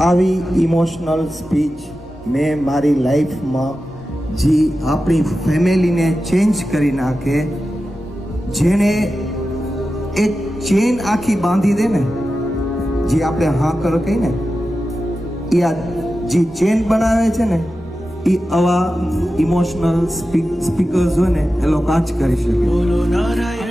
આવી emotional speech મેં મારી લાઈફમાં જે આપણી ફેમિલીને ચેન્જ કરી નાખે, જેને એક ચેન આખી બાંધી દે ને, જે આપણે હા કર કહીએ ને, એ આ જે ચેન બનાવે છે ને, એ આવા ઇમોશનલ સ્પીકર્સ હોય ને એ લોકો જ કરી શકે.